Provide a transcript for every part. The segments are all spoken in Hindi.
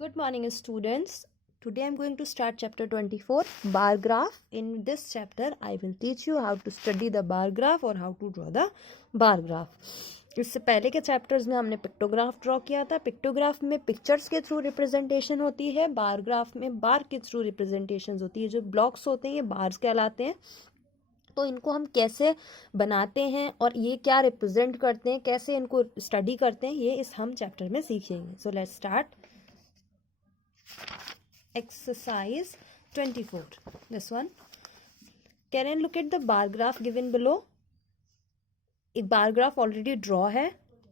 Good morning, students. Today I am going to start chapter 24, bar graph. In this chapter, I will teach you how to study the bar graph or how to draw the bar graph. इससे पहले के चैप्टर्स में हमने पिक्टोग्राफ ड्रॉ किया था. पिक्टोग्राफ में पिक्चर्स के थ्रू रिप्रेजेंटेशन होती है. बार ग्राफ में बार के थ्रू रिप्रेजेंटेशन होती है. जो ब्लॉक्स होते हैं ये बार्स कहलाते हैं. तो इनको हम कैसे बनाते हैं और ये क्या रिप्रेजेंट करते हैं, कैसे इनको स्टडी करते हैं, ये इस हम चैप्टर में सीखेंगे. So let's start. Exercise 24. This one. Can I look at the bar graph given below? एक बार ग्राफ ऑलरेडी ड्रॉ है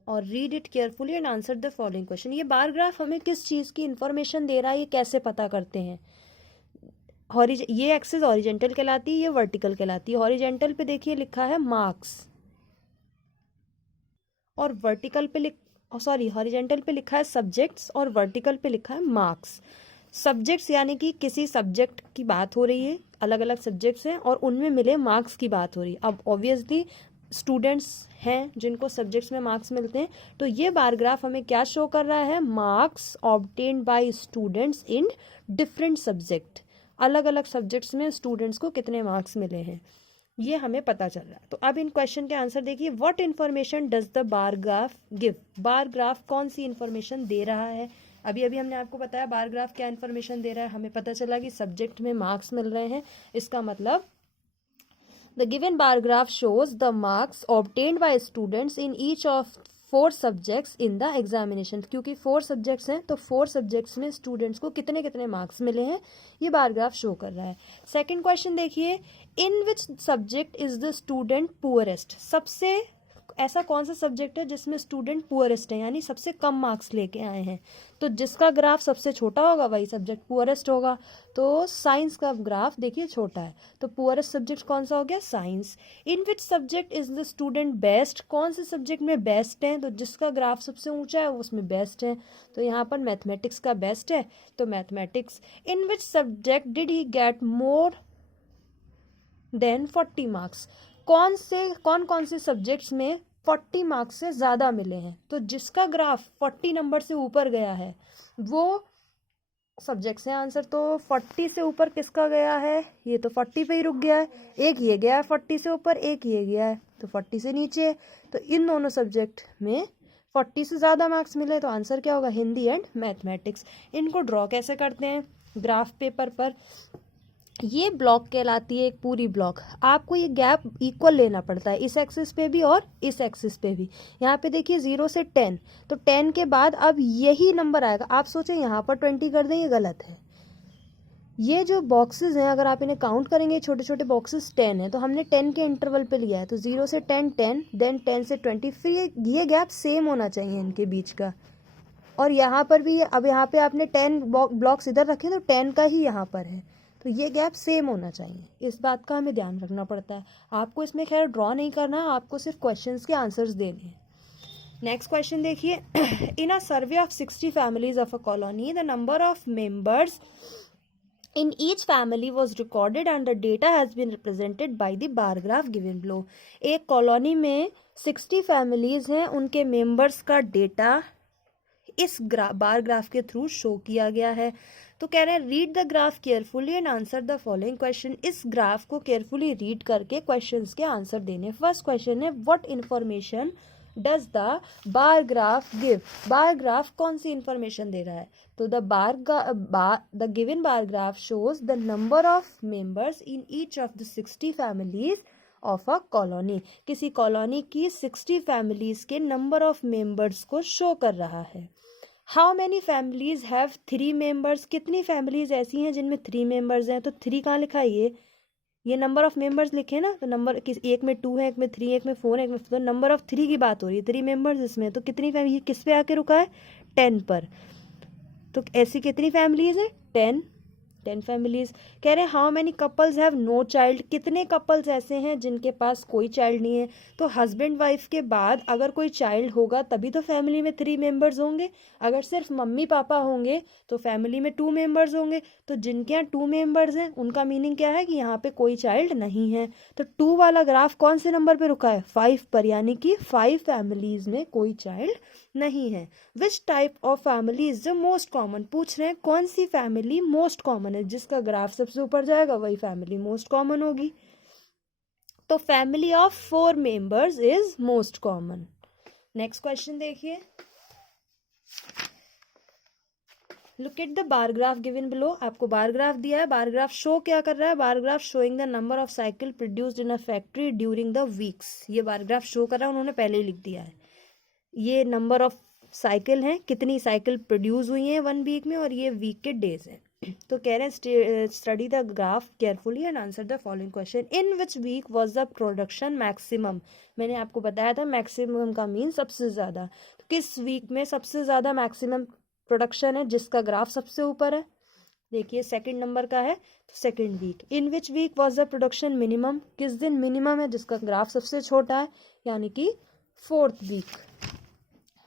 और read it carefully and answer the following question. ये बार ग्राफ हमें किस चीज़ की इंफॉर्मेशन दे रहा है, ये कैसे पता करते हैं. ये एक्सिस हॉरिजेंटल कहलाती है, ये वर्टिकल कहलाती है. हॉरिजेंटल पे देखिए लिखा है मार्क्स और वर्टिकल पे हॉरिजेंटल पे लिखा है सब्जेक्ट्स और वर्टिकल पे लिखा है मार्क्स. सब्जेक्ट्स यानी कि किसी सब्जेक्ट की बात हो रही है, अलग अलग सब्जेक्ट्स हैं और उनमें मिले मार्क्स की बात हो रही है. अब ऑब्वियसली स्टूडेंट्स हैं जिनको सब्जेक्ट्स में मार्क्स मिलते हैं. तो ये बार ग्राफ हमें क्या शो कर रहा है, marks obtained by students in different subject. अलग अलग सब्जेक्ट्स में स्टूडेंट्स को कितने मार्क्स मिले हैं ये हमें पता चल रहा है. तो अब इन क्वेश्चन के आंसर देखिए. What information does the bar graph give. Bar graph कौन सी इन्फॉर्मेशन दे रहा है. अभी हमने आपको बताया बार ग्राफ क्या इन्फॉर्मेशन दे रहा है. हमें पता चला कि सब्जेक्ट में मार्क्स मिल रहे हैं. इसका मतलब the given bar graph shows the marks obtained by students in each of 4 subjects in the examination. क्योंकि 4 सब्जेक्ट्स हैं तो 4 सब्जेक्ट्स में स्टूडेंट्स को कितने कितने मार्क्स मिले हैं ये बार ग्राफ शो कर रहा है. सेकेंड क्वेश्चन देखिए. In which subject is the student poorest. सबसे ऐसा कौन सा सब्जेक्ट है जिसमें स्टूडेंट पुअरेस्ट है यानी सबसे कम मार्क्स लेके आए हैं. तो जिसका ग्राफ सबसे छोटा होगा वही सब्जेक्ट पुअरेस्ट होगा. तो साइंस का ग्राफ देखिए छोटा है तो पुअरेस्ट सब्जेक्ट कौन सा हो गया, science. In which subject is the student best. कौन से सब्जेक्ट में बेस्ट है, तो जिसका ग्राफ सबसे ऊंचा है उसमें बेस्ट है. तो यहाँ पर मैथमेटिक्स का बेस्ट है तो mathematics. In which subject did he get more than 40 marks. कौन कौन से सब्जेक्ट्स में 40 मार्क्स से ज़्यादा मिले हैं. तो जिसका ग्राफ 40 नंबर से ऊपर गया है वो सब्जेक्ट्स है आंसर. तो 40 से ऊपर किसका गया है, ये तो 40 पे ही रुक गया है. एक ये गया है 40 से ऊपर, एक ये गया है तो 40 से नीचे. तो इन दोनों सब्जेक्ट में 40 से ज़्यादा मार्क्स मिले तो आंसर क्या होगा, हिंदी एंड मैथमेटिक्स. इनको ड्रॉ कैसे करते हैं ग्राफ पेपर पर. ये ब्लॉक कहलाती है एक पूरी ब्लॉक. आपको ये गैप इक्वल लेना पड़ता है इस एक्सिस पे भी और इस एक्सिस पे भी. यहाँ पे देखिए 0 से 10 तो 10 के बाद अब यही नंबर आएगा. आप सोचें यहाँ पर 20 कर दें, ये गलत है. ये जो बॉक्सेस हैं अगर आप इन्हें काउंट करेंगे छोटे छोटे बॉक्सेस 10 है तो हमने 10 के इंटरवल पे लिया है. तो 0 से 10 10 देन 10 से 20. फिर ये गैप सेम होना चाहिए इनके बीच का. और यहाँ पर भी अब यहाँ पे आपने 10 ब्लॉक्स इधर रखे तो 10 का ही यहाँ पर है तो ये गैप सेम होना चाहिए. इस बात का हमें ध्यान रखना पड़ता है. आपको इसमें खैर ड्रॉ नहीं करना है, आपको सिर्फ क्वेश्चंस के आंसर्स देने हैं. नेक्स्ट क्वेश्चन देखिए. In a survey of 60 families of a colony the number of members in each family was recorded and the data has been represented by the bar graph given below. एक कॉलोनी में 60 फैमिलीज हैं, उनके मेंबर्स का डेटा इस बार ग्राफ के थ्रू शो किया गया है. तो कह रहे हैं read the graph carefully and answer the following question. इस ग्राफ को केयरफुली रीड करके क्वेश्चंस के आंसर देने. फर्स्ट क्वेश्चन है what information does the bar graph give. Bar graph कौन सी इंफॉर्मेशन दे रहा है. तो the given bar graph shows the number of members in each of the 60 families of a colony. किसी कॉलोनी की 60 फैमिलीज के नंबर ऑफ मेंबर्स को शो कर रहा है. How many families have 3 members. कितनी फैमिलीज ऐसी हैं जिनमें 3 मेंबर्स हैं. तो 3 कहाँ लिखा है, ये नंबर ऑफ मेंबर्स लिखे ना. तो नंबर एक में 2 है, एक में 3, एक में 4, एक में. तो नंबर ऑफ 3 की बात हो रही है, 3 मेंबर्स इसमें. तो कितनी फैमिली किस पे आके रुका है, 10 पर. तो ऐसी कितनी फैमिलीज हैं, 10. 10 फैमिलीज। कह रहे हैं how many couples have no child, कितने कपल्स ऐसे हैं जिनके पास कोई चाइल्ड नहीं है। तो हस्बैंड वाइफ के बाद अगर कोई चाइल्ड होगा तभी तो फैमिली में 3 मेंबर्स होंगे। अगर सिर्फ मम्मी पापा होंगे तो फैमिली में 2 मेंबर्स होंगे। तो जिनके यहाँ 2 मेंबर्स हैं उनका मीनिंग क्या है कि यहाँ पे कोई चाइल्ड नहीं है। तो 2 वाला ग्राफ कौन से नंबर पे रुका है, 5 पर, यानी कि 5 फैमिलीज में कोई चाइल्ड नहीं है। Which type of family is the most common, पूछ रहे हैं कौन सी फैमिली मोस्ट कॉमन है, जिसका ग्राफ सबसे ऊपर जाएगा वही फैमिली मोस्ट कॉमन होगी। तो family of 4 members is most common. Next question देखिए, look at the bar graph given below. आपको बार ग्राफ दिया है, बार ग्राफ शो क्या कर रहा है, bar graph showing the number of cycle produced in a factory during the weeks. ये बार ग्राफ शो कर रहा है, उन्होंने पहले ही लिख दिया है। ये नंबर ऑफ साइकिल हैं, कितनी साइकिल प्रोड्यूस हुई हैं 1 वीक में, और ये वीक के डेज हैं। तो कह रहे हैं study the graph carefully and answer the following question. In which week was the production maximum. मैंने आपको बताया था मैक्सिमम का मीन सबसे ज़्यादा। तो किस वीक में सबसे ज़्यादा मैक्सिमम प्रोडक्शन है, जिसका ग्राफ सबसे ऊपर है। देखिए सेकंड नंबर का है, तो second week. In which week was the production minimum, किस दिन मिनिमम है, जिसका ग्राफ सबसे छोटा है, यानी कि 4th वीक।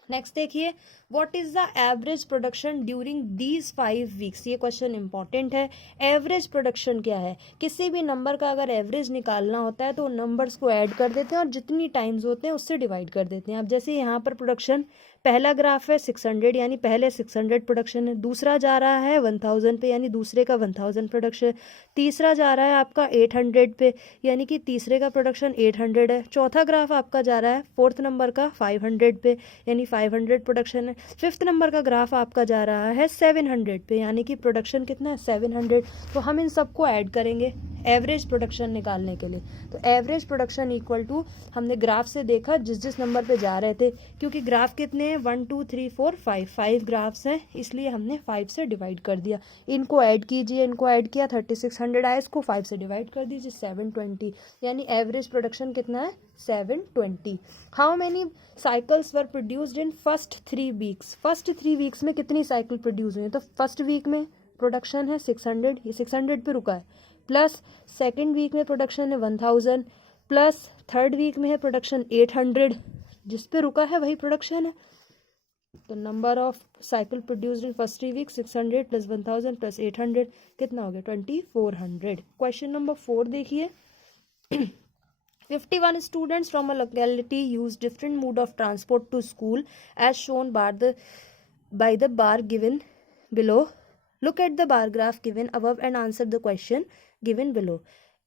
नेक्स्ट देखिए, what is the average production during these 5 weeks. ये क्वेश्चन इंपॉर्टेंट है। एवरेज प्रोडक्शन क्या है, किसी भी नंबर का अगर एवरेज निकालना होता है तो नंबर्स को ऐड कर देते हैं और जितनी टाइम्स होते हैं उससे डिवाइड कर देते हैं। अब जैसे यहाँ पर प्रोडक्शन पहला ग्राफ है 600, यानी पहले 600 प्रोडक्शन है। दूसरा जा रहा है 1000 पे, यानी दूसरे का 1000 प्रोडक्शन। तीसरा जा रहा है आपका 800 पे, यानी कि तीसरे का प्रोडक्शन 800 है। चौथा ग्राफ आपका जा रहा है 4th नंबर का 500 पे, यानी 500 प्रोडक्शन है। 5th नंबर का ग्राफ आपका जा रहा है 700 पे, यानी कि प्रोडक्शन कितना है 700। तो हम इन सबको ऐड करेंगे एवरेज प्रोडक्शन निकालने के लिए। तो एवरेज प्रोडक्शन इक्वल टू, हमने ग्राफ से देखा जिस नंबर पे जा रहे थे, क्योंकि ग्राफ कितने हैं 1 2 3 4 5 ग्राफ्स हैं, इसलिए हमने 5 से डिवाइड कर दिया। इनको ऐड कीजिए, इनको ऐड किया 3600 आया, इसको 5 से डिवाइड कर दीजिए 720, यानी एवरेज प्रोडक्शन कितना है 720। How many cycles were produced in first 3 weeks. First 3 weeks में कितनी साइकिल प्रोड्यूस हुई है, तो फर्स्ट वीक में प्रोडक्शन है 600, ये 600 पे रुका है, प्लस सेकेंड वीक में प्रोडक्शन है 1000, प्लस थर्ड वीक में है प्रोडक्शन 800, जिस पे रुका है वही प्रोडक्शन है। तो number of cycle produced in first 3 week 600 plus 1000 plus 800 कितना हो गया 2400। क्वेश्चन नंबर 4 देखिए, 51 students from a locality use different mode of transport to school as shown by the bar given below. Look at the bar graph given above and answer the question given below.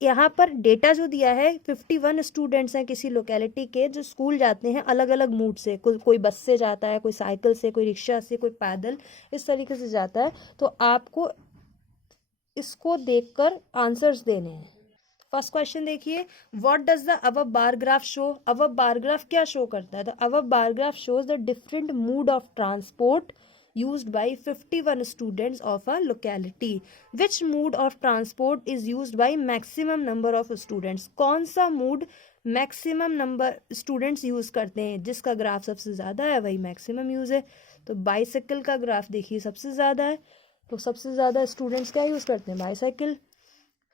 यहाँ पर डेटा जो दिया है 51 स्टूडेंट्स हैं किसी लोकेलिटी के जो स्कूल जाते हैं अलग अलग मूड से, कोई बस से जाता है, कोई साइकिल से, कोई रिक्शा से, कोई पैदल, इस तरीके से जाता है। तो आपको इसको देखकर आंसर्स देने हैं। फर्स्ट क्वेश्चन देखिए, what does the above bar graph show. Above bar graph क्या शो करता है, the above bar graph shows the different mood off transport used by 51 students of a locality. Which mode of transport is used by maximum number of students? कौन सा mood maximum number students use करते हैं, जिसका ग्राफ सबसे ज़्यादा है वही मैक्सिमम यूज है। तो बाईसाइकिल का ग्राफ देखिए सबसे ज़्यादा है, तो सबसे ज़्यादा स्टूडेंट्स क्या यूज़ करते हैं, bicycle.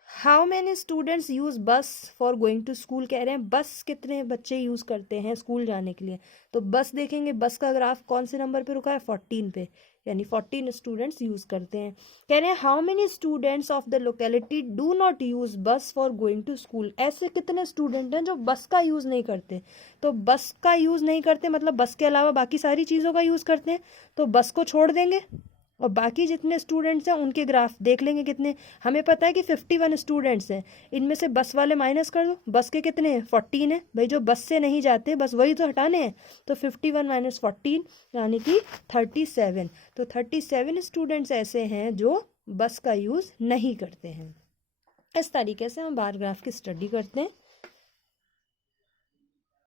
How many students use बस फॉर गोइंग टू स्कूल, कह रहे हैं बस कितने बच्चे यूज करते हैं स्कूल जाने के लिए। तो बस देखेंगे, बस का ग्राफ कौन से नंबर पे रुका है 14 पे, यानी 14 स्टूडेंट्स यूज करते हैं। कह रहे हैं how many students of the locality do not use बस फॉर गोइंग टू स्कूल। ऐसे कितने स्टूडेंट हैं जो बस का यूज नहीं करते। तो बस का यूज नहीं करते मतलब बस के अलावा बाकी सारी चीज़ों का यूज करते हैं, तो बस को छोड़ देंगे और बाकी जितने स्टूडेंट्स हैं उनके ग्राफ देख लेंगे कितने। हमें पता है कि 51 स्टूडेंट्स हैं, इनमें से बस वाले माइनस कर दो, बस के कितने हैं 14 है भाई, जो बस से नहीं जाते बस वही तो हटाने हैं। तो 51 माइनस 14 यानी कि 37। तो 37 स्टूडेंट्स ऐसे हैं जो बस का यूज़ नहीं करते हैं। इस तरीके से हम बार ग्राफ की स्टडी करते हैं।